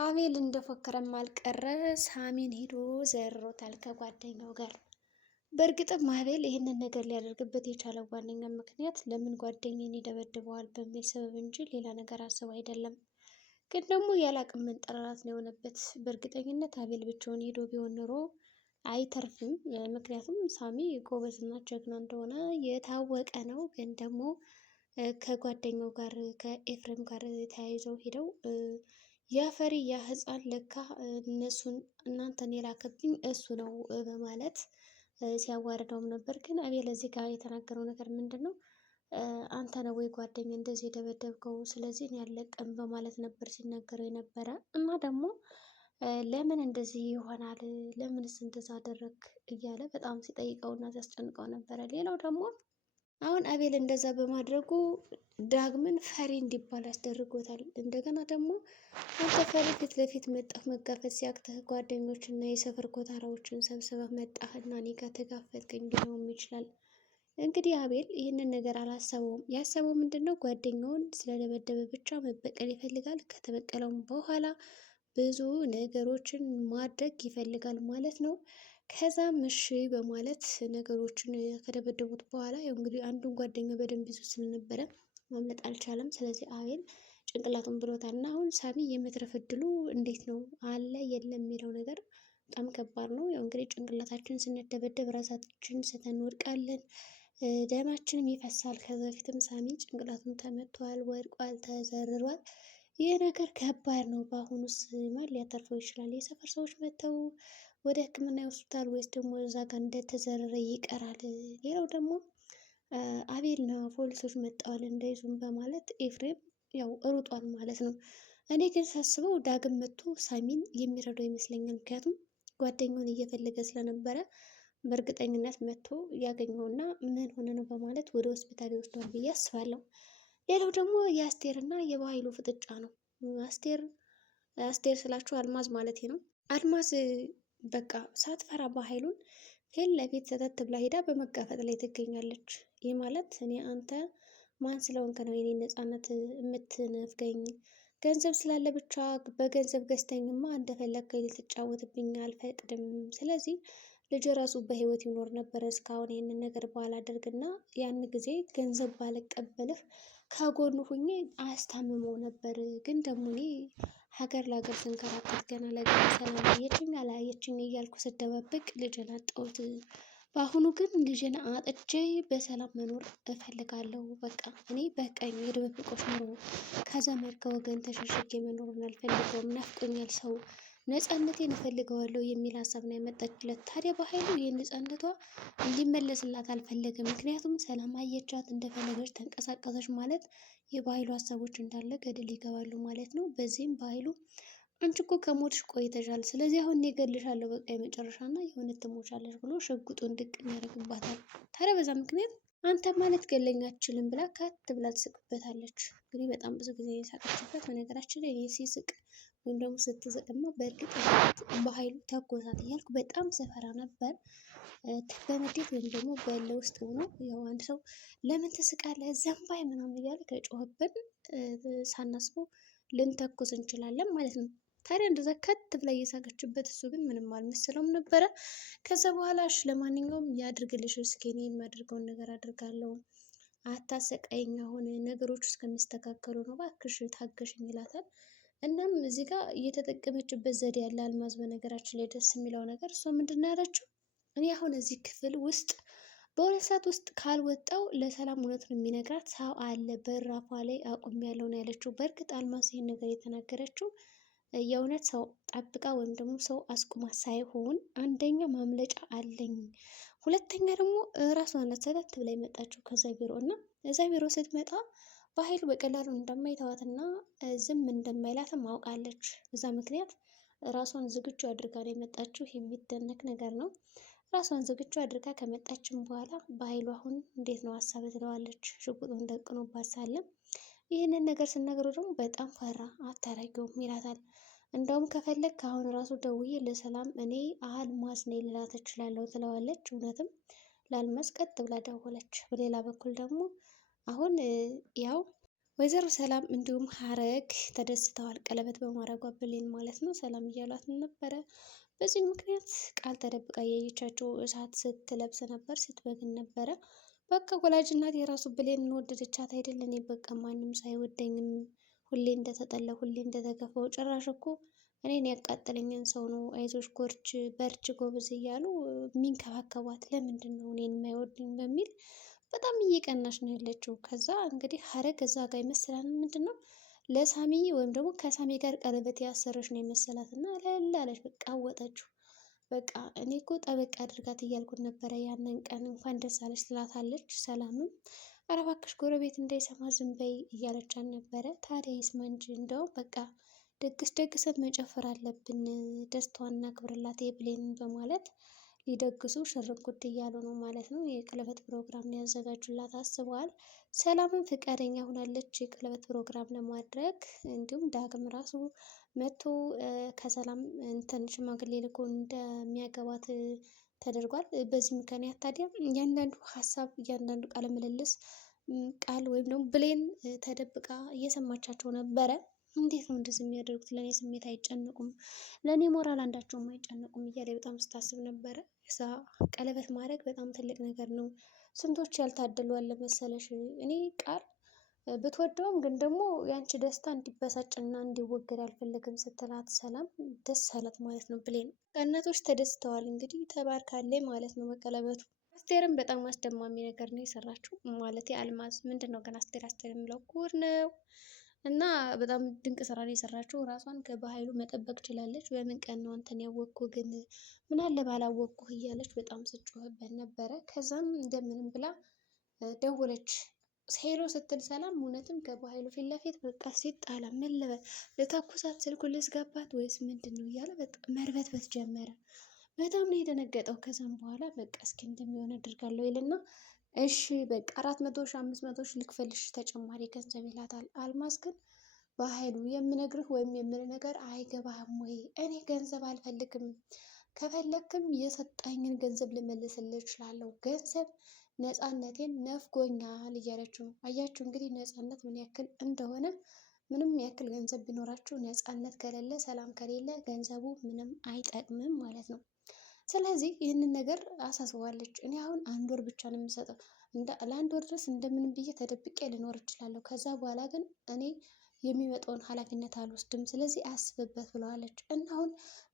አቤል እንደፎከረም አልቀረ ሳሚን ሄዶ ዘርሮታል ከጓደኛው ጋር። በእርግጥም አቤል ይህንን ነገር ሊያደርግበት የቻለው ዋነኛ ምክንያት ለምን ጓደኛን ይደበድበዋል በሚል ሰበብ እንጂ ሌላ ነገር አስብ አይደለም። ግን ደግሞ ያላቅም መንጠራራት ነው የሆነበት። በእርግጠኝነት አቤል ብቻውን ሄዶ ቢሆን ኖሮ አይተርፍም። ምክንያቱም ሳሚ ጎበዝና ጀግና እንደሆነ የታወቀ ነው። ግን ደግሞ ከጓደኛው ጋር ከኤፍሬም ጋር ተያይዘው ሄደው ያፈሪ ያ ህፃን ለካ እናንተን የላከብኝ እሱ ነው በማለት ሲያዋርደውም ነበር። ግን አቤል እዚህ ጋር የተናገረው ነገር ምንድን ነው? አንተ ነው ወይ ጓደኛ እንደዚህ የደበደብከው? ስለዚህ እኔ አልለቅም በማለት ነበር ሲናገረው የነበረ እና ደግሞ ለምን እንደዚህ ይሆናል? ለምንስ እንደዛ አደረግ እያለ በጣም ሲጠይቀውና ሲያስጨንቀው ነበረ። ሌላው ደግሞ አሁን አቤል እንደዛ በማድረጉ ዳግምን ፈሪ እንዲባል አስደርጎታል። እንደገና ደግሞ አንተ ፈሪ ፊት ለፊት መጣህ መጋፈጥ ሲያቅተህ ጓደኞች እና የሰፈር ኮታራዎችን ሰብስበህ መጣህ እና እኔ ጋር ተጋፈጥከኝ ሊሆንም ይችላል። እንግዲህ አቤል ይህንን ነገር አላሰበውም። ያሰበው ምንድን ነው? ጓደኛውን ስለደበደበ ብቻ መበቀል ይፈልጋል። ከተበቀለውም በኋላ ብዙ ነገሮችን ማድረግ ይፈልጋል ማለት ነው። ከዛም እሺ በማለት ነገሮችን ከደበደቡት በኋላ ያው እንግዲህ አንዱን ጓደኛ በደንብ ይዞ ስለነበረ ማምለጥ አልቻለም። ስለዚህ አቤል ጭንቅላቱን ብሎታል እና አሁን ሳሚ የመትረፍ እድሉ እንዴት ነው አለ የለም የሚለው ነገር በጣም ከባድ ነው። ያው እንግዲህ ጭንቅላታችን ስንደበደብ ራሳችን ስተን እንወድቃለን፣ ደማችንም ይፈሳል። ከዛ በፊትም ሳሚ ጭንቅላቱን ተመቷል፣ ወድቋል፣ ተዘርሯል። ይህ ነገር ከባድ ነው። በአሁኑስ ማን ሊያተርፈው ይችላል? የሰፈር ሰዎች መጥተው ወደ ሕክምና ይወስዱታል ወይስ ደግሞ እዛ ጋር እንደተዘረረ ይቀራል? ሌላው ደግሞ አቤል ነው ፖሊሶች መጥተዋል እንዳይዙም በማለት ኤፍሬም ያው ሩጧል ማለት ነው። እኔ ግን ሳስበው ዳግም መጥቶ ሳሚን የሚረዳው ይመስለኛል። ምክንያቱም ጓደኛውን እየፈለገ ስለነበረ በእርግጠኝነት መጥቶ ያገኘውና ምን ሆነ ነው በማለት ወደ ሆስፒታል ይወስዷል ብዬ አስባለሁ። ሌላው ደግሞ የአስቴር እና የበኃይሉ ፍጥጫ ነው። አስቴር ስላችሁ አልማዝ ማለት ነው። አልማዝ በቃ ሳትፈራ በኃይሉን ፊት ለፊት ሰተት ብላ ሄዳ በመጋፈጥ ላይ ትገኛለች። ይህ ማለት እኔ አንተ ማን ስለሆንክ ነው የኔ ነፃነት የምትነፍገኝ? ገንዘብ ስላለ ብቻ በገንዘብ ገዝተኝማ እንደፈለግከኝ ልትጫወትብኝ አልፈቅድም። ስለዚህ ልጅ ራሱ በህይወት ይኖር ነበር እስካሁን ይህንን ነገር ባላደርግና ያን ጊዜ ገንዘብ ባልቀበልህ ከጎኑ ሁኜ አያስታምመው ነበር። ግን ደግሞ እኔ ሀገር ለሀገር ስንከራተት ገና ለገና ሰላም አየችኝ አላየችኝ እያልኩ ስደባበቅ ልጅን አጣሁት። በአሁኑ ግን ልጅን አጥቼ በሰላም መኖር እፈልጋለሁ። በቃ እኔ በቀኝ የድብብቆሽ ኑሮ ከዘመድ ከወገን ተሸሽጌ መኖርን አልፈልገውም። ናፍቆኛል ሰው ነፃነቴን እፈልገዋለሁ የሚል ሀሳብ ነው ያመጣችለት። ታዲያ በኃይሉ ይህን ነፃነቷ እንዲመለስላት አልፈለገም። ምክንያቱም ሰላም አየቻት እንደፈለገች ተንቀሳቀሰች ማለት የበኃይሉ ሀሳቦች እንዳለ ገደል ይገባሉ ማለት ነው። በዚህም በኃይሉ አንቺ እኮ ከሞትሽ ቆይተሻል፣ ስለዚህ አሁን እኔ እገልሻለሁ በቃ የመጨረሻና የሆነ ትሞቻለሽ ብሎ ሽጉጡን ድቅን ያደርግባታል። ታዲያ በዛ ምክንያት አንተ ማለት ገለኝ አትችልም ብላ ካት ብላ ትስቅበታለች። እንግዲህ በጣም ብዙ ጊዜ የሳቀችበት በነገራችን ላይ ሲስቅ ወይም ደግሞ ስትስቅማ በእርግጥ በኃይሉ ተኮሳት እያልኩ በጣም ስፈራ ነበር። በንዴት ወይም ደግሞ በእልህ ውስጥ ሆኖ ያው አንድ ሰው ለምን ትስቃለህ ዘንባይ ምናምን እያለ ከጮኸብን ሳናስበው ልንተኩስ እንችላለን ማለት ነው። ታዲያ እንደዛ ከት ብላ እየሳቀችበት እሱ ግን ምንም አልመሰለውም ነበረ። ከዛ በኋላ እሺ ለማንኛውም ያድርግልሽ፣ እስኪ እኔ የማደርገውን ነገር አድርጋለሁ፣ አታሰቃይኝ፣ አሁን ነገሮች እስከሚስተካከሉ ነው፣ እባክሽ ታገሽኝ ይላታል። እናም እዚህ ጋር እየተጠቀመችበት ዘዴ ያለ አልማዝ በነገራችን ላይ ደስ የሚለው ነገር እሷ ምንድን ነው ያለችው? እኔ አሁን እዚህ ክፍል ውስጥ በሁለት ሰዓት ውስጥ ካልወጣው ለሰላም እውነቱን የሚነግራት ሰው አለ በራፏ ላይ አቁም ያለው ነው ያለችው። በእርግጥ አልማዝ ይህን ነገር የተናገረችው የእውነት ሰው ጠብቃ ወይም ደግሞ ሰው አስቁማ ሳይሆን አንደኛ ማምለጫ አለኝ፣ ሁለተኛ ደግሞ ራሷን ሰተት ብላ የመጣችው ከዛ ቢሮ እና እዛ ቢሮ ስትመጣ በኃይሉ በቀላሉ እንደማይተዋትና ዝም እንደማይላትም አውቃለች። በዛ ምክንያት ራሷን ዝግጁ አድርጋ ነው የመጣችው። የሚደነቅ ነገር ነው። ራሷን ዝግጁ አድርጋ ከመጣችም በኋላ በኃይሉ አሁን እንዴት ነው ሀሳብ ትለዋለች። ሽጉጡን ደቅኖባት ሳለ ይህንን ነገር ስነግረው ደግሞ በጣም ፈራ። አታረጊውም ይላታል። እንደውም ከፈለግ ከአሁን ራሱ ደውዬ ለሰላም እኔ አልማዝ ነኝ ልላት እችላለሁ ትለዋለች። እውነትም ለአልማዝ ቀጥ ብላ ደወለች። በሌላ በኩል ደግሞ አሁን ያው ወይዘሮ ሰላም እንዲሁም ሀረግ ተደስተዋል። ቀለበት በማድረጓ ብሌን ማለት ነው። ሰላም እያሏት ነበረ። በዚህ ምክንያት ቃል ተደብቃ እያየቻቸው እሳት ስትለብስ ነበር፣ ስትበግን ነበረ። በቃ ወላጅ እናት የራሱ ብሌን ወደደቻት አይደል? እኔ በቃ ማንም ሳይወደኝም ሁሌ እንደተጠላ ሁሌ እንደተገፋው ጭራሽ እኮ እኔን ያቃጠለኝን ሰው ነው አይዞሽ ጎርች በርች ጎበዝ እያሉ የሚንከባከቧት ለምንድን ነው እኔን የማይወዱኝ በሚል በጣም እየቀናች ነው ያለችው። ከዛ እንግዲህ ሀረግ እዛ ጋር ይመስላል ምንድን ነው ለሳሚ ወይም ደግሞ ከሳሚ ጋር ቀለበት ያሰረች ነው የመሰላት እና ላለች በቃ አወጠችው። በቃ እኔ እኮ ጠበቅ አድርጋት እያልኩት ነበረ ያንን ቀን እንኳን ደስ አለች ትላታለች። ሰላምም ኧረ እባክሽ ጎረቤት እንዳይሰማ ዝም በይ እያለቻት ነበረ። ታዲያ ይስማ እንጂ እንደውም በቃ ደግስ ደግሰን መጨፈር አለብን ደስታዋን እናክብርላት የብሌንን በማለት ሊደግሱ ሽርጉድ እያሉ ነው ማለት ነው። የቀለበት ፕሮግራም ሊያዘጋጁላት አስበዋል። ሰላምም ፈቃደኛ ሆናለች የቀለበት ፕሮግራም ለማድረግ። እንዲሁም ዳግም ራሱ መቶ ከሰላም እንትን ሽማግሌ ልኮ እንደሚያገባት ተደርጓል። በዚህ ምክንያት ታዲያ እያንዳንዱ ሀሳብ እያንዳንዱ ቃለ ምልልስ ቃል ወይም ደግሞ ብሌን ተደብቃ እየሰማቻቸው ነበረ። እንዴት ነው እንደዚህ የሚያደርጉት? ለእኔ ስሜት አይጨነቁም፣ ለእኔ ሞራል አንዳቸውም አይጨነቁም እያለ በጣም ስታስብ ነበረ። እዛ ቀለበት ማድረግ በጣም ትልቅ ነገር ነው። ስንቶች ያልታደሉ አለ መሰለሽ። እኔ ቃል ብትወደውም ግን ደግሞ ያንቺ ደስታ እንዲበሳጭና እንዲወገድ አልፈለግም ስትላት ሰላም ደስ አላት ማለት ነው። ብሌን ቀናቶች ተደስተዋል። እንግዲህ ተባርካለች ማለት ነው በቀለበቱ። አስቴርም በጣም አስደማሚ ነገር ነው የሰራችው። ማለት አልማዝ ምንድን ነው ግን አስቴር የሚለው ጉድ ነው። እና በጣም ድንቅ ስራ ነው የሰራችው። ራሷን በኃይሉ መጠበቅ ችላለች። በምን ቀን ነው አንተን ያወቅኩ ግን ምን አለ ባላወቅኩ እያለች በጣም ስጮህበት ነበረ። ከዛም እንደምንም ብላ ደወለች። ሄሎ ስትል ሰላም እውነትም ከበኃይሉ ፊት ለፊት በቃ ሲጣላ ምን ልበል ልተኩሳት ስልኩን ልዝጋባት ወይስ ምንድን ነው እያለ በጣም መርበትበት ጀመረ። በጣም ነው የደነገጠው። ከዛም በኋላ በቃ እስኪ እንደሚሆን አድርጋለሁ ይልና እሺ በቃ 400 ሺህ 500 ሺህ ልክፈልሽ ተጨማሪ ገንዘብ ይላታል። አልማዝ ግን በኃይሉ የምነግርህ ወይም የምልህ ነገር አይገባህም ወይ? እኔ ገንዘብ አልፈልግም፣ ከፈለግክም የሰጣኝን ገንዘብ ልመልስልህ እችላለሁ። ገንዘብ ነፃነቴን ነፍጎኛል እያለችው ነው። አያችሁ እንግዲህ ነፃነት ምን ያክል እንደሆነ። ምንም ያክል ገንዘብ ቢኖራችሁ ነፃነት ከሌለ ሰላም ከሌለ ገንዘቡ ምንም አይጠቅምም ማለት ነው። ስለዚህ ይህንን ነገር አሳስበዋለች። እኔ አሁን 1 ወር ብቻ ነው የምሰጠው፣ ለ1 ወር ድረስ እንደምንም ብዬ ተደብቄ ልኖር እችላለሁ። ከዛ በኋላ ግን እኔ የሚመጣውን ኃላፊነት አልወስድም፣ ስለዚህ አስብበት ብለዋለች። እና አሁን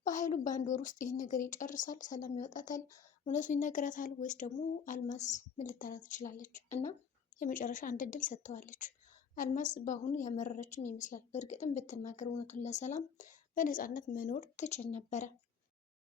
በኃይሉ በ1 ወር ውስጥ ይህን ነገር ይጨርሳል፣ ሰላም ያወጣታል፣ እውነቱ ይነግራታል ወይስ ደግሞ አልማዝ ምን ልታላት ትችላለች? እና የመጨረሻ አንድ እድል ሰጥተዋለች። አልማዝ በአሁኑ ያመረረችም ይመስላል። በእርግጥም ብትናገር እውነቱን ለሰላም በነፃነት መኖር ትችል ነበረ።